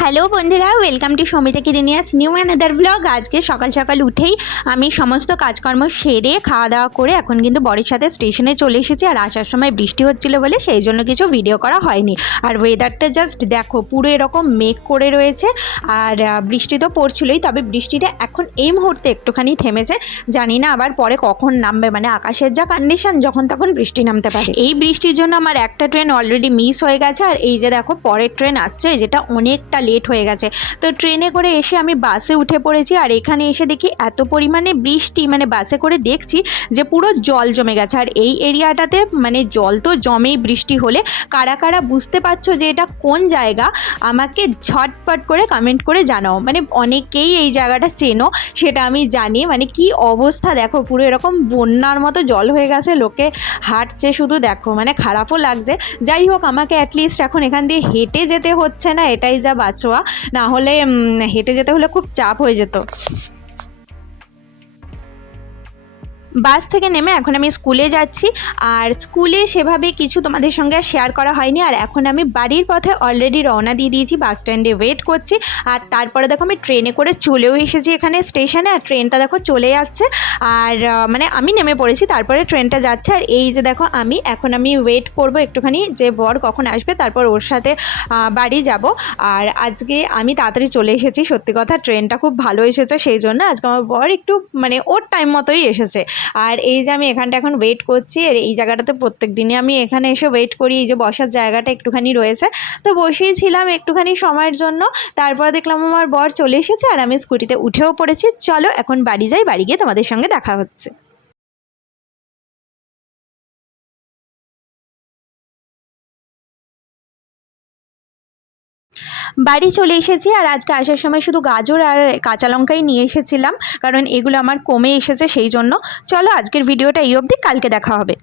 Hello বন্ধুরা, welcome to Samita কিরিনিয়াস new another blog. আজকে সকাল সকাল উঠেই আমি সমস্ত কাজকর্ম সেরে খাওয়া দাওয়া করে এখন কিন্তু বরের সাথে স্টেশনে চলে এসেছি। আর আসার সময় বৃষ্টি হচ্ছিল বলে সেই জন্য কিছু ভিডিও করা হয়নি। আর ওয়েদারটা জাস্ট দেখো, পুরো এরকম মেঘ করে রয়েছে আর বৃষ্টি তো পড়ছিলই, তবে বৃষ্টিটা এখন এই মুহূর্তে একটুখানি থেমেছে। জানি না আবার পরে কখন নামবে, মানে আকাশের যা কন্ডিশন, যখন তখন বৃষ্টি নামতে পারে। এই বৃষ্টির জন্য আমার একটা ট্রেন অলরেডি মিস হয়ে গেছে, আর এই যে দেখো পরের ট্রেন আসছে, যেটা অনেকটা লেট হয়ে গেছে। তো ট্রেনে করে এসে আমি বাসে উঠে পড়েছি, আর এখানে এসে দেখি এত পরিমাণে বৃষ্টি, মানে বাসে করে দেখছি যে পুরো জল জমে গেছে। আর এই এরিয়াটাতে মানে জল তো জমেই বৃষ্টি হলে। কারা কারা বুঝতে পারছো যে এটা কোন জায়গা, আমাকে ঝটপট করে কমেন্ট করে জানাও। মানে অনেকেই এই জায়গাটা চেনো, সেটা আমি জানি। মানে কি অবস্থা দেখো, পুরো এরকম বন্যার মতো জল হয়ে গেছে, লোকে হাঁটছে শুধু, দেখো মানে খারাপও লাগছে। যাই হোক, আমাকে অ্যাটলিস্ট এখন এখান দিয়ে হেঁটে যেতে হচ্ছে না, এটাই যা বাঁচোয়া। না হলে হেঁটে যেতে হলে খুব চাপ হয়ে যেত। বাস থেকে নেমে এখন আমি স্কুলে যাচ্ছি, আর স্কুলে সেভাবে কিছু তোমাদের সঙ্গে শেয়ার করা হয়নি। আর এখন আমি বাড়ির পথে অলরেডি রওনা দিয়ে দিয়েছি, বাস স্ট্যান্ডে ওয়েট করছি। আর তারপরে দেখো আমি ট্রেনে করে চলেও এসেছি এখানে স্টেশনে, আর ট্রেনটা দেখো চলে যাচ্ছে। আর মানে আমি নেমে পড়েছি, তারপরে ট্রেনটা যাচ্ছে। আর এই যে দেখো এখন আমি ওয়েট করব একটুখানি, যে বর কখন আসবে, তারপর ওর সাথে বাড়ি যাব। আর আজকে আমি তাড়াতাড়ি চলে এসেছি, সত্যি কথা ট্রেনটা খুব ভালো এসেছে, সেই জন্য আজকে আমার বর একটু মানে ওর টাইম মতোই এসেছে। আর এই যে আমি এখানটা এখন ওয়েট করছি, আর এই জায়গাটাতে প্রত্যেক দিনই আমি এখানে এসে ওয়েট করি। এই যে বসার জায়গাটা একটুখানি রয়েছে, তো বসেই ছিলাম একটুখানি সময়ের জন্য। তারপর দেখলাম আমার বর চলে এসেছে, আর আমি স্কুটিতে উঠেও পড়েছি। চলো এখন বাড়ি যাই, বাড়ি গিয়ে তোমাদের সঙ্গে দেখা হচ্ছে। বাড়ি চলে এসেছি, আর আজকে আসার সময় শুধু গাজর আর কাঁচা লঙ্কাই নিয়ে এসেছিলাম, কারণ এগুলো আমার কমে এসেছে সেই জন্য। চলো আজকের ভিডিওটা এই অবধি, কালকে দেখা হবে।